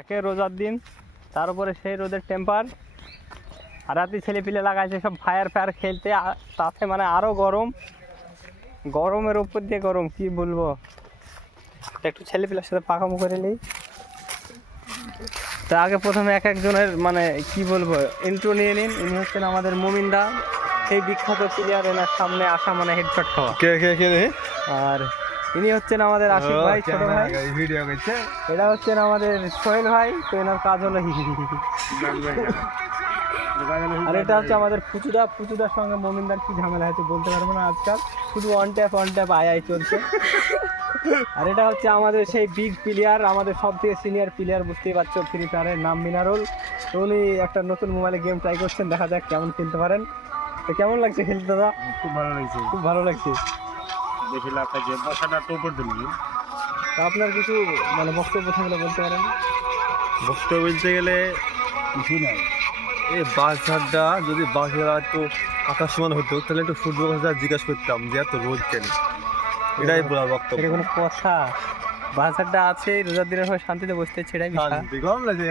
একে রোজার দিন, তার উপরে সেই রোদের টেম্পার, আর রাতে ছেলেপিলে লাগাইছে সব ফায়ার খেলতে, তাতে মানে আরও গরম, গরমের উপর দিয়ে গরম, কি বলবো। একটু ছেলেপিলের সাথে পাকামো করে নিই। তা আগে প্রথমে এক একজনের মানে কি বলবো ইন্ট্রো নিয়ে নিন। ইনি হচ্ছেন আমাদের মুমিনদা, সেই বিখ্যাত প্লেয়ার, এনার সামনে আসা মানে হেডশট খাওয়া। আর ইনি হচ্ছেন আমাদের আশিক ভাই, ছোট ভাই। এটা হচ্ছেন আমাদের সোহেল ভাই, তো এনার কাজ হলো আর এটা হচ্ছে আমাদের ফুচুদার সঙ্গে মমিনদার কি ঝামেলা হয়েছে বলতে পারবো না আজকাল, শুধু ওয়ান ট্যাপ আই চলছে। আর এটা হচ্ছে আমাদের সেই বিগ প্লেয়ার, আমাদের সব থেকে সিনিয়র প্লেয়ার, বুঝতেই পারছো, ফ্রি ফায়ারের নাম মিনারুল। তো উনি একটা নতুন মোবাইলে গেম ট্রাই করছেন, দেখা যাক কেমন খেলতে পারেন। তো কেমন লাগছে খেলতে দাদা? খুব ভালো লাগছে, খুব ভালো লাগছে। তা আপনার কিছু মানে বক্তব্য থাকলে বলতে পারেন। বক্তব্য বলতে গেলে কিছু নাই, এই বাসঘাটটা যদি বাসঘাট একটু আকাশমান হতো তাহলে একটু ফুটবল জিজ্ঞাসা করতাম যে এত রোদ কেন। এটাই বলার বক্তব্য। এটা কোনো কথা? বাজারটা আছে, রোজার দিনের সময় শান্তিতে বসতে ছেড়াই গরম লাগছে।